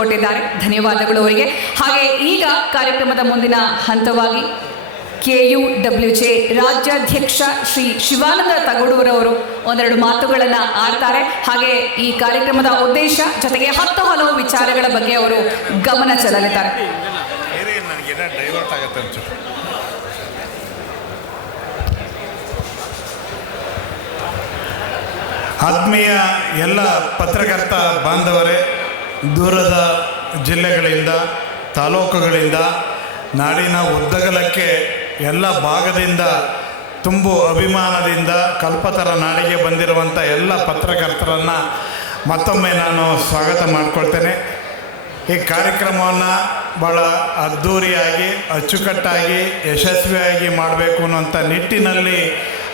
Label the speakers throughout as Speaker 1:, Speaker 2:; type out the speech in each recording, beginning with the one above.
Speaker 1: ಮಾಡಿಕೊಟ್ಟಿದ್ದಾರೆ ಧನ್ಯವಾದಗಳು ಅವರಿಗೆ. ಹಾಗೆ ಈಗ ಕಾರ್ಯಕ್ರಮದ ಮುಂದಿನ ಹಂತವಾಗಿ ಕೆ ಯು ಡಬ್ಲ್ಯೂ ಜೆ ರಾಜ್ಯಾಧ್ಯಕ್ಷ ಶ್ರೀ ಶಿವಾನಂದ ತಗೋಡೂರವರು ಒಂದೆರಡು ಮಾತುಗಳನ್ನು ಆಡ್ತಾರೆ. ಹಾಗೆ ಈ ಕಾರ್ಯಕ್ರಮದ ಉದ್ದೇಶ ಜೊತೆಗೆ ಹತ್ತು ಹಲವು ವಿಚಾರಗಳ ಬಗ್ಗೆ ಅವರು ಗಮನ ಚೆಲ್ಲಲಿದ್ದಾರೆ
Speaker 2: ಆತ್ಮೀಯ ಎಲ್ಲ ಪತ್ರಕರ್ತ ಬಾಂಧವರೇ ದೂರದ ಜಿಲ್ಲೆಗಳಿಂದ, ತಾಲೂಕುಗಳಿಂದ, ನಾಡಿನ ಉದ್ದಗಲಕ್ಕೆ ಎಲ್ಲ ಭಾಗದಿಂದ ತುಂಬು ಅಭಿಮಾನದಿಂದ ಕಲ್ಪತರ ನಾಡಿಗೆ ಬಂದಿರುವಂಥ ಎಲ್ಲ ಪತ್ರಕರ್ತರನ್ನು ಮತ್ತೊಮ್ಮೆ ನಾನು ಸ್ವಾಗತ ಮಾಡಿಕೊಳ್ತೇನೆ. ಈ ಕಾರ್ಯಕ್ರಮವನ್ನು ಭಾಳ ಅದ್ಧೂರಿಯಾಗಿ ಅಚ್ಚುಕಟ್ಟಾಗಿ, ಯಶಸ್ವಿಯಾಗಿ ಮಾಡಬೇಕು ಅನ್ನೋಂಥ ನಿಟ್ಟಿನಲ್ಲಿ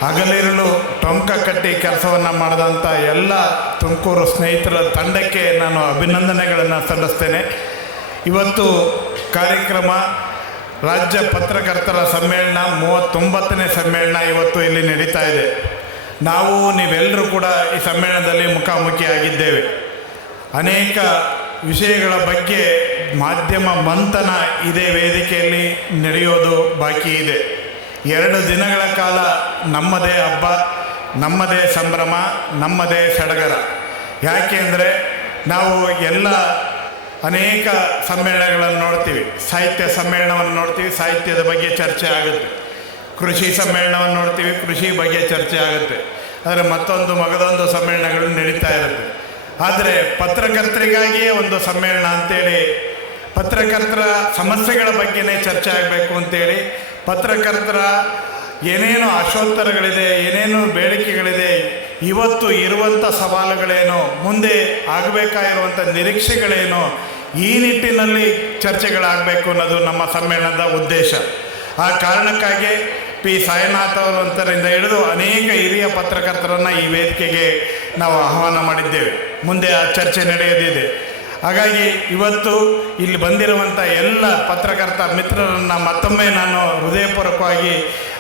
Speaker 2: ಹಗಲಿರುಳು ಟೊಂಕ ಕಟ್ಟಿ ಕೆಲಸವನ್ನು ಮಾಡಿದಂಥ ಎಲ್ಲ ತುಮಕೂರು ಸ್ನೇಹಿತರ ತಂಡಕ್ಕೆ ನಾನು ಅಭಿನಂದನೆಗಳನ್ನು ಸಲ್ಲಿಸ್ತೇನೆ. ಇವತ್ತು ಕಾರ್ಯಕ್ರಮ ರಾಜ್ಯ ಪತ್ರಕರ್ತರ ಸಮ್ಮೇಳನ, ಮೂವತ್ತೊಂಬತ್ತನೇ ಸಮ್ಮೇಳನ ಇವತ್ತು ಇಲ್ಲಿ ನಡೀತಾ ಇದೆ. ನಾವು, ನೀವೆಲ್ಲರೂ ಕೂಡ ಈ ಸಮ್ಮೇಳನದಲ್ಲಿ ಮುಖಾಮುಖಿಯಾಗಿದ್ದೇವೆ. ಅನೇಕ ವಿಷಯಗಳ ಬಗ್ಗೆ ಮಾಧ್ಯಮ ಮಂಥನ ಇದೇ ವೇದಿಕೆಯಲ್ಲಿ ನಡೆಯೋದು ಬಾಕಿ ಇದೆ. ಎರಡು ದಿನಗಳ ಕಾಲ ನಮ್ಮದೇ ಹಬ್ಬ, ನಮ್ಮದೇ ಸಂಭ್ರಮ, ನಮ್ಮದೇ ಸಡಗರ. ಯಾಕೆ ಅಂದರೆ ನಾವು ಎಲ್ಲ ಅನೇಕ ಸಮ್ಮೇಳನಗಳನ್ನು ನೋಡ್ತೀವಿ. ಸಾಹಿತ್ಯ ಸಮ್ಮೇಳನವನ್ನು ನೋಡ್ತೀವಿ. ಸಾಹಿತ್ಯದ ಬಗ್ಗೆ ಚರ್ಚೆ ಆಗುತ್ತೆ. ಕೃಷಿ ಸಮ್ಮೇಳನವನ್ನು ನೋಡ್ತೀವಿ. ಕೃಷಿ ಬಗ್ಗೆ ಚರ್ಚೆ ಆಗುತ್ತೆ. ಆದರೆ ಮತ್ತೊಂದು ಮಗದೊಂದು ಸಮ್ಮೇಳನಗಳು ನಡೀತಾ ಇರುತ್ತೆ. ಆದರೆ ಪತ್ರಕರ್ತರಿಗಾಗಿಯೇ ಒಂದು ಸಮ್ಮೇಳನ ಅಂತೇಳಿ, ಪತ್ರಕರ್ತರ ಸಮಸ್ಯೆಗಳ ಬಗ್ಗೆನೇ ಚರ್ಚೆ ಆಗಬೇಕು ಅಂತೇಳಿ ಪತ್ರಕರ್ತರ ಏನೇನು ಆಶೋತ್ತರಗಳಿದೆ ಏನೇನು ಬೇಡಿಕೆಗಳಿದೆ, ಇವತ್ತು ಇರುವಂಥ ಸವಾಲುಗಳೇನು, ಮುಂದೆ ಆಗಬೇಕಾಗಿರುವಂಥ ನಿರೀಕ್ಷೆಗಳೇನು, ಈ ನಿಟ್ಟಿನಲ್ಲಿ ಚರ್ಚೆಗಳಾಗಬೇಕು ಅನ್ನೋದು ನಮ್ಮ ಸಮ್ಮೇಳನದ ಉದ್ದೇಶ. ಆ ಕಾರಣಕ್ಕಾಗಿ ಪಿ. ಸಾಯಿನಾಥ್ ಅವರು ಅಂತರಿಂದ ಹಿಡಿದು ಅನೇಕ ಹಿರಿಯ ಪತ್ರಕರ್ತರನ್ನು ಈ ವೇದಿಕೆಗೆ ನಾವು ಆಹ್ವಾನ ಮಾಡಿದ್ದೇವೆ. ಮುಂದೆ ಆ ಚರ್ಚೆ ನಡೆಯೋದಿದೆ. ಹಾಗಾಗಿ ಇವತ್ತು ಇಲ್ಲಿ ಬಂದಿರುವಂಥ ಎಲ್ಲ ಪತ್ರಕರ್ತ ಮಿತ್ರರನ್ನು ಮತ್ತೊಮ್ಮೆ ನಾನು ಹೃದಯಪೂರ್ವಕವಾಗಿ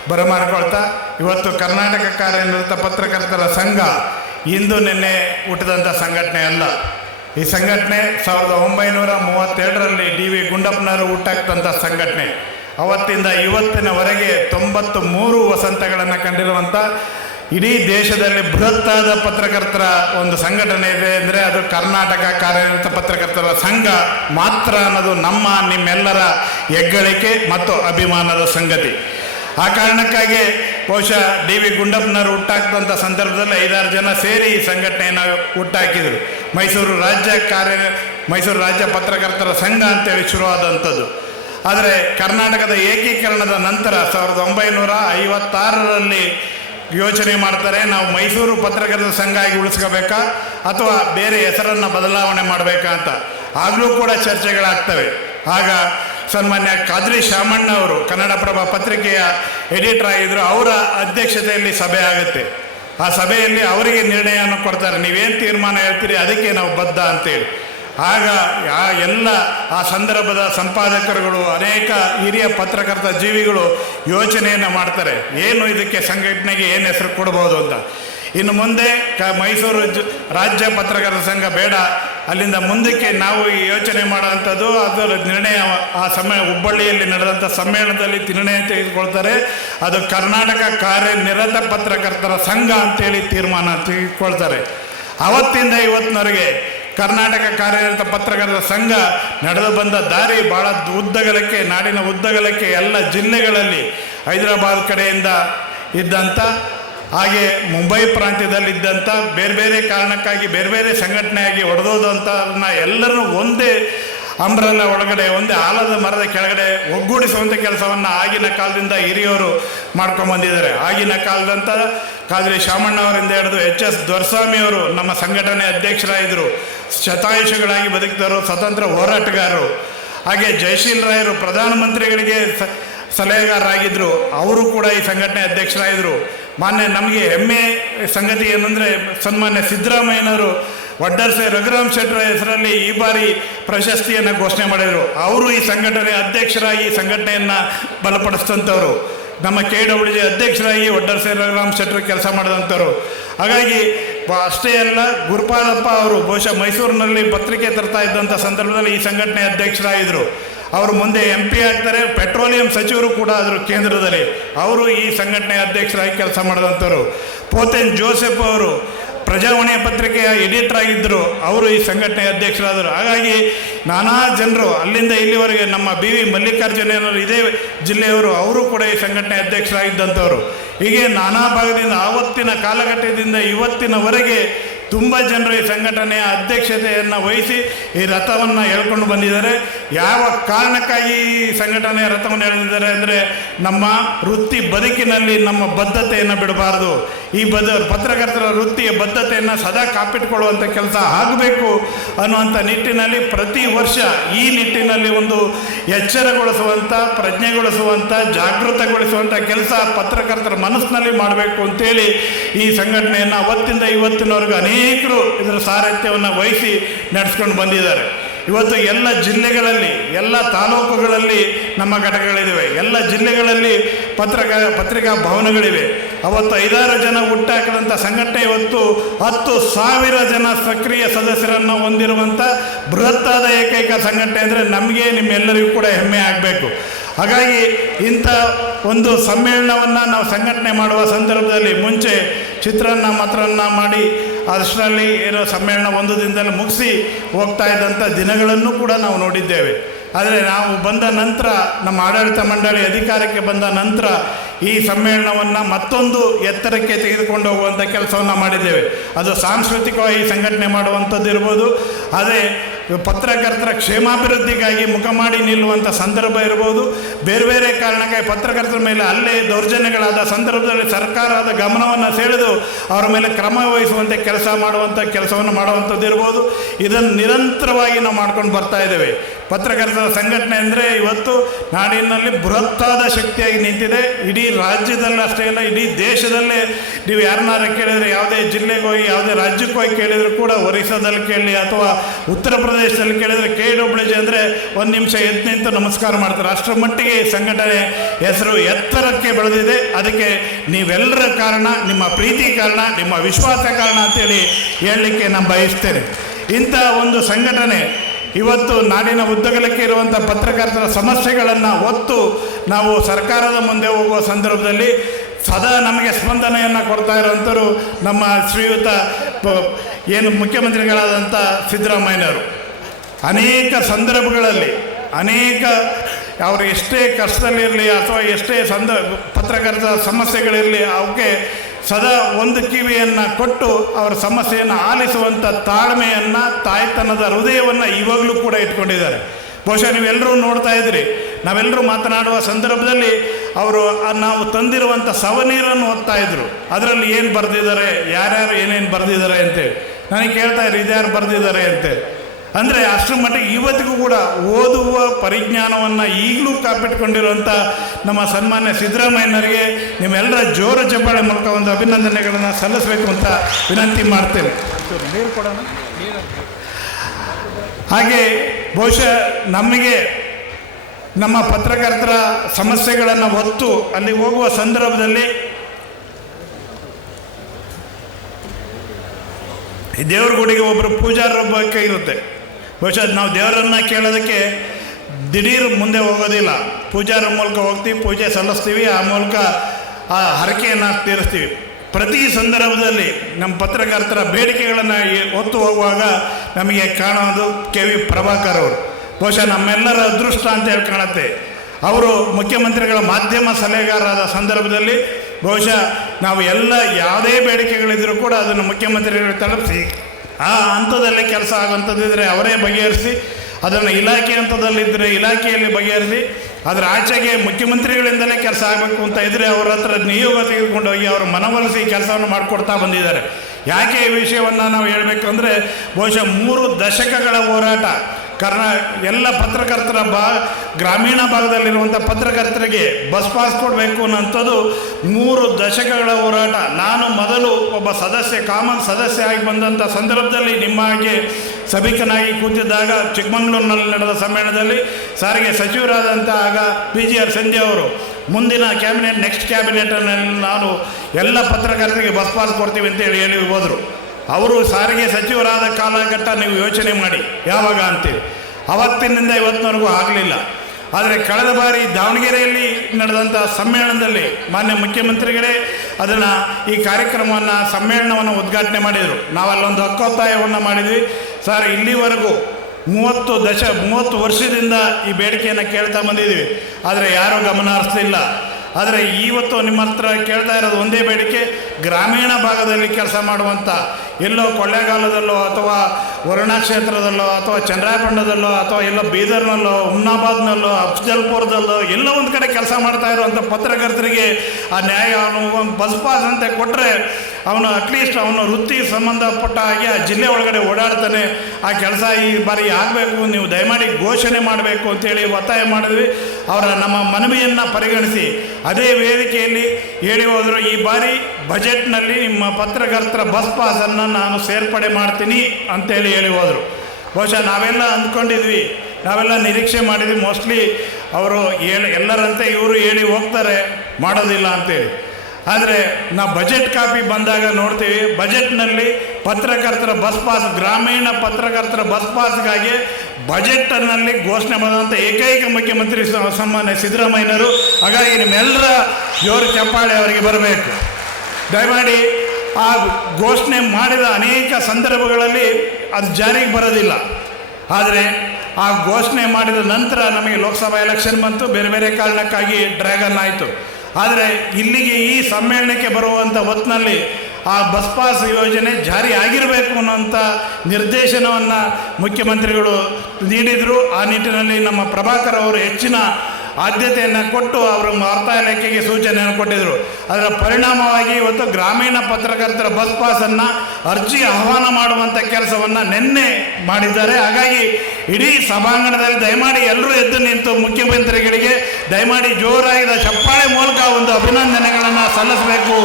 Speaker 2: ಬರಮಾಡಿಕೊಳ್ತಾ, ಇವತ್ತು ಕರ್ನಾಟಕ ಕಾರ್ಯನಿರತ ಪತ್ರಕರ್ತರ ಸಂಘ ಇಂದು ನಿನ್ನೆ ಹುಟ್ಟಿದಂಥ ಸಂಘಟನೆ ಅಲ್ಲ. ಈ ಸಂಘಟನೆ ಸಾವಿರದ ಒಂಬೈನೂರ ಮೂವತ್ತೆರಡರಲ್ಲಿ ಡಿ ವಿ ಗುಂಡಪ್ಪನವರು ಹುಟ್ಟಾಕ್ತಂಥ ಸಂಘಟನೆ. ಅವತ್ತಿಂದ ಇವತ್ತಿನವರೆಗೆ ತೊಂಬತ್ತು ಮೂರು ವಸಂತಗಳನ್ನು ಕಂಡಿರುವಂಥ ಇಡೀ ದೇಶದಲ್ಲಿ ಬೃಹತ್ತಾದ ಪತ್ರಕರ್ತರ ಒಂದು ಸಂಘಟನೆ ಇದೆ ಅಂದರೆ ಅದು ಕರ್ನಾಟಕ ಕಾರ್ಯನಿರತ ಪತ್ರಕರ್ತರ ಸಂಘ ಮಾತ್ರ ಅನ್ನೋದು ನಮ್ಮ, ನಿಮ್ಮೆಲ್ಲರ ಹೆಗ್ಗಳಿಕೆ ಮತ್ತು ಅಭಿಮಾನದ ಸಂಗತಿ. ಆ ಕಾರಣಕ್ಕಾಗಿ ಬಹುಶಃ ಡಿ ವಿ ಗುಂಡಪ್ಪನವರು ಹುಟ್ಟಾಕ್ದಂಥ ಸಂದರ್ಭದಲ್ಲಿ ಐದಾರು ಜನ ಸೇರಿ ಈ ಸಂಘಟನೆಯನ್ನು ಹುಟ್ಟಾಕಿದರು. ಮೈಸೂರು ರಾಜ್ಯ ಕಾರ್ಯ, ಮೈಸೂರು ರಾಜ್ಯ ಪತ್ರಕರ್ತರ ಸಂಘ ಅಂತೇಳಿ ಶುರುವಾದಂಥದ್ದು. ಆದರೆ ಕರ್ನಾಟಕದ ಏಕೀಕರಣದ ನಂತರ ಸಾವಿರದ ಒಂಬೈನೂರ ಐವತ್ತಾರರಲ್ಲಿ ಯೋಚನೆ ಮಾಡ್ತಾರೆ. ನಾವು ಮೈಸೂರು ಪತ್ರಕರ್ತರ ಸಂಘ ಆಗಿ ಉಳಿಸ್ಕೋಬೇಕಾ? ಅಥವಾ ಬೇರೆ ಹೆಸರನ್ನು ಬದಲಾವಣೆ ಮಾಡಬೇಕಾ ಅಂತ. ಆಗಲೂ ಕೂಡ ಚರ್ಚೆಗಳಾಗ್ತವೆ. ಆಗ ಸನ್ಮಾನ್ಯ ಖಾದ್ರಿ ಶಾಮಣ್ಣ ಅವರು, ಕನ್ನಡಪ್ರಭ ಪತ್ರಿಕೆಯ ಎಡಿಟರ್ ಆಗಿದ್ದರು ಅವರ ಅಧ್ಯಕ್ಷತೆಯಲ್ಲಿ ಸಭೆ ಆಗುತ್ತೆ. ಆ ಸಭೆಯಲ್ಲಿ ಅವರಿಗೆ ನಿರ್ಣಯವನ್ನು ಕೊಡ್ತಾರೆ. ನೀವೇನು ತೀರ್ಮಾನ ಹೇಳ್ತೀರಿ? ಅದಕ್ಕೆ ನಾವು ಬದ್ಧ ಅಂತೇಳಿ. ಆಗ ಆ ಎಲ್ಲ ಆ ಸಂದರ್ಭದ ಸಂಪಾದಕರುಗಳು, ಅನೇಕ ಹಿರಿಯ ಪತ್ರಕರ್ತ ಜೀವಿಗಳು ಯೋಚನೆಯನ್ನು ಮಾಡ್ತಾರೆ. ಏನು ಇದಕ್ಕೆ ಸಂಘಟನೆಗೆ ಏನು ಹೆಸರು ಕೊಡ್ಬೋದು ಅಂತ. ಇನ್ನು ಮುಂದೆ ಕ ಮೈಸೂರು ರಾಜ್ಯ ಪತ್ರಕರ್ತರ ಸಂಘ ಬೇಡ. ಅಲ್ಲಿಂದ ಮುಂದಕ್ಕೆ ನಾವು ಯೋಚನೆ ಮಾಡೋವಂಥದ್ದು, ಅದರ ನಿರ್ಣಯ ಆ ಸಮಯ ಹುಬ್ಬಳ್ಳಿಯಲ್ಲಿ ನಡೆದಂಥ ಸಮ್ಮೇಳನದಲ್ಲಿ ನಿರ್ಣಯ ತೆಗೆದುಕೊಳ್ತಾರೆ. ಅದು ಕರ್ನಾಟಕ ಕಾರ್ಯನಿರತ ಪತ್ರಕರ್ತರ ಸಂಘ ಅಂತೇಳಿ ತೀರ್ಮಾನ ತೆಗೆದುಕೊಳ್ತಾರೆ. ಅವತ್ತಿಂದ ಇವತ್ತಿನವರೆಗೆ ಕರ್ನಾಟಕ ಕಾರ್ಯನಿರತ ಪತ್ರಕರ್ತರ ಸಂಘ ನಡೆದು ಬಂದ ದಾರಿ ಭಾಳ ಉದ್ದಗಲಕ್ಕೆ, ನಾಡಿನ ಉದ್ದಗಲಕ್ಕೆ ಎಲ್ಲ ಜಿಲ್ಲೆಗಳಲ್ಲಿ ಹೈದರಾಬಾದ್ ಕಡೆಯಿಂದ ಇದ್ದಂಥ ಹಾಗೆ ಮುಂಬೈ ಪ್ರಾಂತ್ಯದಲ್ಲಿದ್ದಂಥ ಬೇರೆ ಬೇರೆ ಕಾರಣಕ್ಕಾಗಿ, ಬೇರೆ ಬೇರೆ ಸಂಘಟನೆಯಾಗಿ ಹೊಡೆದೋದಂಥ ಎಲ್ಲರೂ ಒಂದೇ ಅಂಬ್ರಲ್ಲ ಒಳಗಡೆ ಒಂದೇ ಆಲದ ಮರದ ಕೆಳಗಡೆ ಒಗ್ಗೂಡಿಸುವಂಥ ಕೆಲಸವನ್ನು ಆಗಿನ ಕಾಲದಿಂದ ಹಿರಿಯವರು ಮಾಡ್ಕೊಂಬಂದಿದ್ದಾರೆ ಆಗಿನ ಕಾಲದಂಥ ಕಾದ್ರಿ ಶಾಮಣ್ಣ ಅವರಿಂದ ಹಿಡಿದು ಎಚ್ ಎಸ್ ದೊರಸ್ವಾಮಿಯವರು ನಮ್ಮ ಸಂಘಟನೆ ಅಧ್ಯಕ್ಷರಾಗಿದ್ದರು ಶತಾಯುಷಗಳಾಗಿ ಬದುಕಿದವರು ಸ್ವತಂತ್ರ ಹೋರಾಟಗಾರರು. ಹಾಗೆ ಜಯಶೀಲ್ ರಾಯರು ಪ್ರಧಾನಮಂತ್ರಿಗಳಿಗೆ ಸಲಹೆಗಾರರಾಗಿದ್ದರು ಅವರು ಕೂಡ ಈ ಸಂಘಟನೆ ಅಧ್ಯಕ್ಷರಾಗಿದ್ದರು ಮಾನ್ಯ ನಮಗೆ ಹೆಮ್ಮೆ ಸಂಗತಿ ಏನಂದರೆ ಸನ್ಮಾನ್ಯ ಸಿದ್ದರಾಮಯ್ಯನವರು ವಡ್ಡರ್ಸೆ ರಘುರಾಮ್ ಶೆಟ್ಟರ ಹೆಸರಲ್ಲಿ ಈ ಬಾರಿ ಪ್ರಶಸ್ತಿಯನ್ನು ಘೋಷಣೆ ಮಾಡಿದರು. ಅವರು ಈ ಸಂಘಟನೆ ಅಧ್ಯಕ್ಷರಾಗಿ ಈ ಸಂಘಟನೆಯನ್ನು ಬಲಪಡಿಸಿದಂಥವ್ರು. ನಮ್ಮ ಕೆ ಡಬ್ಲ್ಯೂ ಜಿ ಅಧ್ಯಕ್ಷರಾಗಿ ವಡ್ಡರ್ಸೆ ರಘುರಾಮ್ ಶೆಟ್ಟರ್ ಕೆಲಸ ಮಾಡಿದಂಥವ್ರು. ಹಾಗಾಗಿ ಅಷ್ಟೇ ಅಲ್ಲ ಗುರುಪಾದಪ್ಪ ಅವರು ಬಹುಶಃ ಮೈಸೂರಿನಲ್ಲಿ ಪತ್ರಿಕೆ ತರ್ತಾ ಇದ್ದಂಥ ಸಂದರ್ಭದಲ್ಲಿ ಈ ಸಂಘಟನೆ ಅಧ್ಯಕ್ಷರಾಗಿದ್ದರು ಅವರು ಮುಂದೆ ಎಂ ಪಿ ಆಗ್ತಾರೆ, ಪೆಟ್ರೋಲಿಯಂ ಸಚಿವರು ಕೂಡ ಆದರು ಕೇಂದ್ರದಲ್ಲಿ. ಅವರು ಈ ಸಂಘಟನೆ ಅಧ್ಯಕ್ಷರಾಗಿ ಕೆಲಸ ಮಾಡಿದಂಥವ್ರು. ಪೋತೆನ್ ಜೋಸೆಫ್ ಅವರು ಪ್ರಜಾವಾಣಿ ಪತ್ರಿಕೆಯ ಎಡಿಟರ್ ಆಗಿದ್ದರು. ಅವರು ಈ ಸಂಘಟನೆ ಅಧ್ಯಕ್ಷರಾದರು. ಹಾಗಾಗಿ ನಾನಾ ಜನರು ಅಲ್ಲಿಂದ ಇಲ್ಲಿವರೆಗೆ ನಮ್ಮ ಬಿ ವಿ ಮಲ್ಲಿಕಾರ್ಜುನರು ಇದೇ ಜಿಲ್ಲೆಯವರು, ಅವರು ಕೂಡ ಈ ಸಂಘಟನೆ ಅಧ್ಯಕ್ಷರಾಗಿದ್ದಂಥವರು. ಹೀಗೆ ನಾನಾ ಭಾಗದಿಂದ ಆವತ್ತಿನ ಕಾಲಘಟ್ಟದಿಂದ ಇವತ್ತಿನವರೆಗೆ ತುಂಬ ಜನರು ಈ ಸಂಘಟನೆಯ ಅಧ್ಯಕ್ಷತೆಯನ್ನು ವಹಿಸಿ ಈ ರಥವನ್ನು ಹೇಳ್ಕೊಂಡು ಬಂದಿದ್ದಾರೆ. ಯಾವ ಕಾರಣಕ್ಕಾಗಿ ಈ ಸಂಘಟನೆಯ ರಥವನ್ನು ಎಳೆದಿದ್ದಾರೆ ಅಂದರೆ ನಮ್ಮ ವೃತ್ತಿ ಬದುಕಿನಲ್ಲಿ ನಮ್ಮ ಬದ್ಧತೆಯನ್ನು ಬಿಡಬಾರದು. ಈ ಬದ ಪತ್ರಕರ್ತರ ವೃತ್ತಿಯ ಬದ್ಧತೆಯನ್ನು ಸದಾ ಕಾಪಿಟ್ಕೊಳ್ಳುವಂಥ ಕೆಲಸ ಆಗಬೇಕು ಅನ್ನುವಂಥ ನಿಟ್ಟಿನಲ್ಲಿ ಪ್ರತಿ ವರ್ಷ ಈ ನಿಟ್ಟಿನಲ್ಲಿ ಒಂದು ಎಚ್ಚರಗೊಳಿಸುವಂಥ ಪ್ರಜ್ಞೆಗೊಳಿಸುವಂಥ ಜಾಗೃತಗೊಳಿಸುವಂಥ ಕೆಲಸ ಪತ್ರಕರ್ತರ ಮನಸ್ಸಿನಲ್ಲಿ ಮಾಡಬೇಕು ಅಂತೇಳಿ ಈ ಸಂಘಟನೆಯನ್ನು ಅವತ್ತಿಂದ ಇವತ್ತಿನವರೆಗೂ ಅನೇಕರು ಇದರ ಸಾರಥ್ಯವನ್ನು ವಹಿಸಿ ನಡೆಸ್ಕೊಂಡು ಬಂದಿದ್ದಾರೆ. ಇವತ್ತು ಎಲ್ಲ ಜಿಲ್ಲೆಗಳಲ್ಲಿ, ಎಲ್ಲ ತಾಲೂಕುಗಳಲ್ಲಿ ನಮ್ಮ ಘಟಕಗಳಿವೆ ಎಲ್ಲ ಜಿಲ್ಲೆಗಳಲ್ಲಿ ಪತ್ರಕ, ಪತ್ರಿಕಾ ಭವನಗಳಿವೆ. ಅವತ್ತು ಐದಾರು ಜನ ಹುಟ್ಟಾಕಿದಂಥ ಸಂಘಟನೆ ಇವತ್ತು ಹತ್ತು ಸಾವಿರ ಜನ ಸಕ್ರಿಯ ಸದಸ್ಯರನ್ನು ಹೊಂದಿರುವಂಥ ಬೃಹತ್ತಾದ ಏಕೈಕ ಸಂಘಟನೆ ಅಂದರೆ ನಮಗೆ, ನಿಮ್ಮೆಲ್ಲರಿಗೂ ಕೂಡ ಹೆಮ್ಮೆ ಆಗಬೇಕು. ಹಾಗಾಗಿ ಇಂಥ ಒಂದು ಸಮ್ಮೇಳನವನ್ನು ನಾವು ಸಂಘಟನೆ ಮಾಡುವ ಸಂದರ್ಭದಲ್ಲಿ ಮುಂಚೆ ಚಿತ್ರಾನ್ನ, ಮಾತ್ರನ್ನ ಮಾಡಿ ಅಷ್ಟರಲ್ಲಿ ಏನೋ ಸಮ್ಮೇಳನ ಒಂದು ದಿನದಲ್ಲಿ ಮುಗಿಸಿ ಹೋಗ್ತಾ ಇದ್ದಂಥ ದಿನಗಳನ್ನು ಕೂಡ ನಾವು ನೋಡಿದ್ದೇವೆ. ಆದರೆ ನಾವು ಬಂದ ನಂತರ, ನಮ್ಮ ಆಡಳಿತ ಮಂಡಳಿ ಅಧಿಕಾರಕ್ಕೆ ಬಂದ ನಂತರ ಈ ಸಮ್ಮೇಳನವನ್ನು ಮತ್ತೊಂದು ಎತ್ತರಕ್ಕೆ ತೆಗೆದುಕೊಂಡು ಹೋಗುವಂಥ ಕೆಲಸವನ್ನು ಮಾಡಿದ್ದೇವೆ. ಅದು ಸಾಂಸ್ಕೃತಿಕವಾಗಿ ಸಂಘಟನೆ ಮಾಡುವಂಥದ್ದು ಇರ್ಬೋದು ಅದೇ ಪತ್ರಕರ್ತರ ಕ್ಷೇಮಾಭಿವೃದ್ಧಿಗಾಗಿ ಮುಖ ಮಾಡಿ ನಿಲ್ಲುವಂಥ ಸಂದರ್ಭ ಇರ್ಬೋದು ಬೇರೆ ಬೇರೆ ಕಾರಣಕ್ಕಾಗಿ ಪತ್ರಕರ್ತರ ಮೇಲೆ ಅಲ್ಲೇ ದೌರ್ಜನ್ಯಗಳಾದ ಸಂದರ್ಭದಲ್ಲಿ ಸರ್ಕಾರದ ಗಮನವನ್ನು ಸೆಳೆದು ಅವರ ಮೇಲೆ ಕ್ರಮ ವಹಿಸುವಂತೆ ಕೆಲಸ ಮಾಡುವಂಥ ಕೆಲಸವನ್ನು ಮಾಡುವಂಥದ್ದು ಇರ್ಬೋದು ಇದನ್ನು ನಿರಂತರವಾಗಿ ನಾವು ಮಾಡ್ಕೊಂಡು ಬರ್ತಾ ಇದ್ದೇವೆ. ಪತ್ರಕರ್ತರ ಸಂಘಟನೆ ಅಂದರೆ ಇವತ್ತು ನಾಡಿನಲ್ಲಿ ಬೃಹತ್ತಾದ ಶಕ್ತಿಯಾಗಿ ನಿಂತಿದೆ. ಇಡೀ ರಾಜ್ಯದಲ್ಲಿ ಅಷ್ಟೇ ಅಲ್ಲ, ಇಡೀ ದೇಶದಲ್ಲೇ ನೀವು ಯಾರನ್ನಾರ ಕೇಳಿದರೆ, ಯಾವುದೇ ಜಿಲ್ಲೆಗೆ ಹೋಗಿ, ಯಾವುದೇ ರಾಜ್ಯಕ್ಕೆ ಹೋಗಿ ಕೇಳಿದರೂ ಕೂಡ ಒರಿಸ್ಸಾದಲ್ಲಿ ಕೇಳಿ ಅಥವಾ ಉತ್ತರ ಪ್ರದೇಶದಲ್ಲಿ ಕೇಳಿದರೆ ಕೆ ಡಬ್ಲ್ಯೂ ಜಿ ಅಂದರೆ ಒಂದು ನಿಮಿಷ ಎದ್ದು ನಿಂತು ನಮಸ್ಕಾರ ಮಾಡ್ತಾರೆ. ಅಷ್ಟರ ಮಟ್ಟಿಗೆ ಈ ಸಂಘಟನೆ ಹೆಸರು ಎತ್ತರಕ್ಕೆ ಬೆಳೆದಿದೆ. ಅದಕ್ಕೆ ನೀವೆಲ್ಲರ ಕಾರಣ, ನಿಮ್ಮ ಪ್ರೀತಿ ಕಾರಣ, ನಿಮ್ಮ ವಿಶ್ವಾಸ ಕಾರಣ ಅಂತೇಳಿ ಹೇಳಲಿಕ್ಕೆ ನಾನು ಬಯಸ್ತೇನೆ. ಇಂಥ ಒಂದು ಸಂಘಟನೆ ಇವತ್ತು ನಾಡಿನ ಉದ್ದಗಲಕ್ಕೆ ಇರುವಂಥ ಪತ್ರಕರ್ತರ ಸಮಸ್ಯೆಗಳನ್ನು ಒತ್ತು ನಾವು ಸರ್ಕಾರದ ಮುಂದೆ ಹೋಗುವ ಸಂದರ್ಭದಲ್ಲಿ ಸದಾ ನಮಗೆ ಸ್ಪಂದನೆಯನ್ನು ಕೊಡ್ತಾ ಇರುವಂಥವ್ರು ನಮ್ಮ ಶ್ರೀಯುತ ಏನು ಮುಖ್ಯಮಂತ್ರಿಗಳಾದಂಥ ಸಿದ್ದರಾಮಯ್ಯನವರು. ಅನೇಕ ಸಂದರ್ಭಗಳಲ್ಲಿ, ಅನೇಕ ಅವರು ಎಷ್ಟೇ ಕಷ್ಟದಲ್ಲಿರಲಿ ಅಥವಾ ಎಷ್ಟೇ ಸಂದ, ಪತ್ರಕರ್ತರ ಸಮಸ್ಯೆಗಳಿರಲಿ ಅವಕ್ಕೆ ಸದಾ ಒಂದು ಕಿವಿಯನ್ನು ಕೊಟ್ಟು ಅವರ ಸಮಸ್ಯೆಯನ್ನು ಆಲಿಸುವಂಥ ತಾಳ್ಮೆಯನ್ನು, ತಾಯ್ತನದ ಹೃದಯವನ್ನು ಇವಾಗಲೂ ಕೂಡ ಇಟ್ಕೊಂಡಿದ್ದಾರೆ. ಬಹುಶಃ ನೀವೆಲ್ಲರೂ ನೋಡ್ತಾ ಇದ್ರಿ ನಾವೆಲ್ಲರೂ ಮಾತನಾಡುವ ಸಂದರ್ಭದಲ್ಲಿ ಅವರು ನಾವು ತಂದಿರುವಂಥ ಸವನೀರನ್ನು ಓದ್ತಾ ಇದ್ರು. ಅದರಲ್ಲಿ ಏನು ಬರೆದಿದ್ದಾರೆ, ಯಾರ್ಯಾರು ಏನೇನು ಬರೆದಿದ್ದಾರೆ ಅಂತೇಳಿ. ನನಗೆ ಕೇಳ್ತಾ ಇದ್ರು, ಇದ್ಯಾರು ಬರೆದಿದ್ದಾರೆ ಅಂತೇಳಿ. ಅಂದರೆ ಅಷ್ಟರ ಮಟ್ಟಿಗೆ ಇವತ್ತಿಗೂ ಕೂಡ ಓದುವ ಪರಿಜ್ಞಾನವನ್ನು ಈಗಲೂ ಕಾಪಿಟ್ಕೊಂಡಿರುವಂಥ ನಮ್ಮ ಸನ್ಮಾನ್ಯ ಸಿದ್ದರಾಮಯ್ಯನವರಿಗೆ ನಿಮ್ಮೆಲ್ಲರ ಜೋರ ಚಪ್ಪಾಳೆ ಮೂಲಕ ಒಂದು ಅಭಿನಂದನೆಗಳನ್ನು ಸಲ್ಲಿಸಬೇಕು ಅಂತ ವಿನಂತಿ ಮಾಡ್ತೇವೆ. ಹಾಗೆ ಬಹುಶಃ ನಮಗೆ ನಮ್ಮ ಪತ್ರಕರ್ತರ ಸಮಸ್ಯೆಗಳನ್ನು ಹೊತ್ತು ಅಲ್ಲಿ ಹೋಗುವ ಸಂದರ್ಭದಲ್ಲಿ ಈ ದೇವ್ರ ಗುಡಿಗೆ ಒಬ್ಬರು ಪೂಜಾರ ಬಗ್ಗೆ ಇರುತ್ತೆ. ಬಹುಶಃ ನಾವು ದೇವರನ್ನು ಕೇಳೋದಕ್ಕೆ ದಿಢೀರ್ ಮುಂದೆ ಹೋಗೋದಿಲ್ಲ. ಪೂಜಾರ ಮೂಲಕ ಹೋಗ್ತೀವಿ, ಪೂಜೆ ಸಲ್ಲಿಸ್ತೀವಿ, ಆ ಮೂಲಕ ಆ ಹರಕೆಯನ್ನು ತೀರಿಸ್ತೀವಿ. ಪ್ರತಿ ಸಂದರ್ಭದಲ್ಲಿ ನಮ್ಮ ಪತ್ರಕರ್ತರ ಬೇಡಿಕೆಗಳನ್ನು ಹೊತ್ತು ಹೋಗುವಾಗ ನಮಗೆ ಕಾಣೋದು ಕೆ. ವಿ. ಪ್ರಭಾಕರ್ ಅವರು. ಬಹುಶಃ ನಮ್ಮೆಲ್ಲರ ಅದೃಷ್ಟ ಅಂತ ಹೇಳಿ ಕಾಣುತ್ತೆ. ಅವರು ಮುಖ್ಯಮಂತ್ರಿಗಳ ಮಾಧ್ಯಮ ಸಲಹೆಗಾರರಾದ ಸಂದರ್ಭದಲ್ಲಿ ಬಹುಶಃ ನಾವು ಎಲ್ಲ ಯಾವುದೇ ಬೇಡಿಕೆಗಳಿದ್ದರೂ ಕೂಡ ಅದನ್ನು ಮುಖ್ಯಮಂತ್ರಿಗಳಿಗೆ ತಲುಪಿಸಿ. ಆ ಹಂತದಲ್ಲಿ ಕೆಲಸ ಆಗುವಂಥದ್ದಿದ್ರೆ ಅವರೇ ಬಗೆಹರಿಸಿ, ಅದನ್ನು ಇಲಾಖೆ ಹಂತದಲ್ಲಿದ್ದರೆ ಇಲಾಖೆಯಲ್ಲಿ ಬಗೆಹರಿಸಿ, ಅದರ ಆಚೆಗೆ ಮುಖ್ಯಮಂತ್ರಿಗಳಿಂದಲೇ ಕೆಲಸ ಆಗಬೇಕು ಅಂತ ಇದ್ದರೆ ಅವರ ಹತ್ರ ನಿಯೋಗ ತೆಗೆದುಕೊಂಡು ಹೋಗಿ ಅವರು ಮನವೊಲಿಸಿ ಕೆಲಸವನ್ನು ಮಾಡಿಕೊಡ್ತಾ ಬಂದಿದ್ದಾರೆ. ಯಾಕೆ ಈ ವಿಷಯವನ್ನು ನಾವು ಹೇಳಬೇಕು ಅಂದರೆ ಬಹುಶಃ ಮೂರು ದಶಕಗಳ ಹೋರಾಟ ಕರ್ನಾ ಎಲ್ಲ ಪತ್ರಕರ್ತರ ಬಾ, ಗ್ರಾಮೀಣ ಭಾಗದಲ್ಲಿರುವಂಥ ಪತ್ರಕರ್ತರಿಗೆ ಬಸ್ ಪಾಸ್ ಕೊಡಬೇಕು ಅನ್ನೋಂಥದ್ದು ಮೂರು ದಶಕಗಳ ಹೋರಾಟ. ನಾನು ಮೊದಲು ಒಬ್ಬ ಸದಸ್ಯ ಕಾಮನ್ ಸದಸ್ಯ ಆಗಿ ಬಂದಂಥ ಸಂದರ್ಭದಲ್ಲಿ ನಿಮ್ಮ ಹಾಗೆ ಸಭಿಕನಾಗಿ ಕೂತಿದ್ದಾಗ ಚಿಕ್ಕಮಗಳೂರಿನಲ್ಲಿ ನಡೆದ ಸಮ್ಮೇಳನದಲ್ಲಿ ಸಾರಿಗೆ ಸಚಿವರಾದಂಥ ಆಗ ಪಿ ಜಿ ಆರ್ ಸಂಧ್ಯಾ ಅವರು, ಮುಂದಿನ ಕ್ಯಾಬಿನೆಟ್, ನೆಕ್ಸ್ಟ್ ಕ್ಯಾಬಿನೆಟಲ್ಲಿ ನಾನು ಎಲ್ಲ ಪತ್ರಕರ್ತರಿಗೆ ಬಸ್ ಪಾಸ್ ಕೊಡ್ತೀವಿ ಅಂತೇಳಿ ಹೇಳಿ ಹೋದರು. ಅವರು ಸಾರಿಗೆ ಸಚಿವರಾದ ಕಾಲಘಟ್ಟ ನೀವು ಯೋಚನೆ ಮಾಡಿ. ಯಾವಾಗ ಅಂತೀವಿ ಅವತ್ತಿನಿಂದ ಇವತ್ತಿನವರೆಗೂ ಆಗಲಿಲ್ಲ. ಆದರೆ ಕಳೆದ ಬಾರಿ ದಾವಣಗೆರೆಯಲ್ಲಿ ನಡೆದಂಥ ಸಮ್ಮೇಳನದಲ್ಲಿ ಮಾನ್ಯ ಮುಖ್ಯಮಂತ್ರಿಗಳೇ ಅದನ್ನು ಈ ಕಾರ್ಯಕ್ರಮವನ್ನು, ಸಮ್ಮೇಳನವನ್ನು ಉದ್ಘಾಟನೆ ಮಾಡಿದರು. ನಾವಲ್ಲೊಂದು ಹಕ್ಕೊತ್ತಾಯವನ್ನು ಮಾಡಿದ್ವಿ. ಸರ್, ಇಲ್ಲಿವರೆಗೂ ಮೂವತ್ತು ದಶ, ಮೂವತ್ತು ವರ್ಷದಿಂದ ಈ ಬೇಡಿಕೆಯನ್ನು ಕೇಳ್ತಾ ಬಂದಿದ್ದೀವಿ. ಆದರೆ ಯಾರೂ ಗಮನ ಹರಿಸ್ಲಿಲ್ಲ ಆದರೆ ಇವತ್ತು ನಿಮ್ಮ ಹತ್ರ ಕೇಳ್ತಾ ಇರೋದು ಒಂದೇ ಬೇಡಿಕೆ, ಗ್ರಾಮೀಣ ಭಾಗದಲ್ಲಿ ಕೆಲಸ ಮಾಡುವಂಥ ಎಲ್ಲೋ ಕೊಳ್ಳೆಗಾಲದಲ್ಲೋ ಅಥವಾ ವರುಣಾ ಕ್ಷೇತ್ರದಲ್ಲೋ ಅಥವಾ ಚಂದ್ರಾಯಪಟ್ಟಣದಲ್ಲೋ ಅಥವಾ ಎಲ್ಲೋ ಬೀದರ್ನಲ್ಲೋ, ಉಮ್ನಾಬಾದ್ನಲ್ಲೋ, ಅಫ್ಜಲ್ಪುರದಲ್ಲೋ, ಎಲ್ಲ ಒಂದು ಕಡೆ ಕೆಲಸ ಮಾಡ್ತಾ ಇರುವಂಥ ಪತ್ರಕರ್ತರಿಗೆ ಆ ನ್ಯಾಯ ಅವನು ಒಂದು ಬಸ್ ಪಾಸ್ ಅಂತ ಕೊಟ್ಟರೆ ಅವನು ಅಟ್ಲೀಸ್ಟ್ ಅವನು ವೃತ್ತಿ ಸಂಬಂಧಪಟ್ಟ ಹಾಗೆ ಆ ಜಿಲ್ಲೆ ಒಳಗಡೆ ಓಡಾಡ್ತಾನೆ. ಆ ಕೆಲಸ ಈ ಬಾರಿ ಆಗಬೇಕು, ನೀವು ದಯಮಾಡಿ ಘೋಷಣೆ ಮಾಡಬೇಕು ಅಂತೇಳಿ ಒತ್ತಾಯ ಮಾಡಿದ್ವಿ. ಅವರ ನಮ್ಮ ಮನವಿಯನ್ನು ಪರಿಗಣಿಸಿ. ಅದೇ ವೇದಿಕೆಯಲ್ಲಿ ಹೇಳಿ ಹೋದರು, ಈ ಬಾರಿ ಬಜೆಟ್ನಲ್ಲಿ ನಿಮ್ಮ ಪತ್ರಕರ್ತರ ಬಸ್ ಪಾಸನ್ನು ನಾನು ಸೇರ್ಪಡೆ ಮಾಡ್ತೀನಿ ಅಂತೇಳಿ ಹೇಳಿ ಹೋದರು. ಬಹುಶಃ ನಾವೆಲ್ಲ ಅಂದ್ಕೊಂಡಿದ್ವಿ. ನಾವೆಲ್ಲ ನಿರೀಕ್ಷೆ ಮಾಡಿದ್ವಿ. ಮೋಸ್ಟ್ಲಿ ಅವರು ಹೇಳಿ ಎಲ್ಲರಂತೆ ಇವರು ಹೇಳಿ ಹೋಗ್ತಾರೆ. ಮಾಡೋದಿಲ್ಲ ಅಂತೇಳಿ. ಆದರೆ ನಾವು ಬಜೆಟ್ ಕಾಪಿ ಬಂದಾಗ ನೋಡ್ತೀವಿ. ಬಜೆಟ್ನಲ್ಲಿ ಪತ್ರಕರ್ತರ ಬಸ್ ಪಾಸ್ ಗ್ರಾಮೀಣ ಪತ್ರಕರ್ತರ ಬಸ್ ಪಾಸ್ಗಾಗಿ ಬಜೆಟ್ನಲ್ಲಿ ಘೋಷಣೆ ಮಾಡಿದಂಥ ಏಕೈಕ ಮುಖ್ಯಮಂತ್ರಿ ಸನ್ಮಾನ್ಯ ಸಿದ್ದರಾಮಯ್ಯನವರು. ಹಾಗಾಗಿ ನಿಮ್ಮೆಲ್ಲರ ಜೋರು ಚಪ್ಪಾಳೆ ಅವರಿಗೆ ಬರಬೇಕು. ದಯಮಾಡಿ ಆ ಘೋಷಣೆ ಮಾಡಿದ ಅನೇಕ ಸಂದರ್ಭಗಳಲ್ಲಿ ಅದು ಜಾರಿಗೆ ಬರೋದಿಲ್ಲ. ಆದರೆ ಆ ಘೋಷಣೆ ಮಾಡಿದ ನಂತರ ನಮಗೆ ಲೋಕಸಭಾ ಎಲೆಕ್ಷನ್ ಬಂತು, ಬೇರೆ ಬೇರೆ ಕಾರಣಕ್ಕಾಗಿ ಡ್ರ್ಯಾಗನ್ ಆಯಿತು. ಆದರೆ ಇಲ್ಲಿಗೆ ಈ ಸಮ್ಮೇಳನಕ್ಕೆ ಬರುವಂಥ ಹೊತ್ತಿನಲ್ಲಿ ಆ ಬಸ್ ಪಾಸ್ ಯೋಜನೆ ಜಾರಿ ಆಗಿರಬೇಕು ಅನ್ನೋಂಥ ನಿರ್ದೇಶನವನ್ನು ಮುಖ್ಯಮಂತ್ರಿಗಳು ನೀಡಿದರು. ಆ ನಿಟ್ಟಿನಲ್ಲಿ ನಮ್ಮ ಪ್ರಭಾಕರ್ ಅವರು ಹೆಚ್ಚಿನ ಆದ್ಯತೆಯನ್ನು ಕೊಟ್ಟು ಅವರು ವಾರ್ತಾ ಇಲಾಖೆಗೆ ಸೂಚನೆಯನ್ನು ಕೊಟ್ಟಿದ್ದರು ಅದರ ಪರಿಣಾಮವಾಗಿ ಇವತ್ತು ಗ್ರಾಮೀಣ ಪತ್ರಕರ್ತರ ಬಸ್ ಪಾಸನ್ನು ಅರ್ಜಿ ಆಹ್ವಾನ ಮಾಡುವಂಥ ಕೆಲಸವನ್ನು ನಿನ್ನೆ ಮಾಡಿದ್ದಾರೆ. ಹಾಗಾಗಿ ಇಡೀ ಸಭಾಂಗಣದಲ್ಲಿ ದಯಮಾಡಿ ಎಲ್ಲರೂ ಎದ್ದು ನಿಂತು ಮುಖ್ಯಮಂತ್ರಿಗಳಿಗೆ ದಯಮಾಡಿ ಜೋರಾಗಿದ ಚಪ್ಪಾಳೆ ಮೂಲಕ ಒಂದು ಅಭಿನಂದನೆಗಳನ್ನು ಸಲ್ಲಿಸಬೇಕು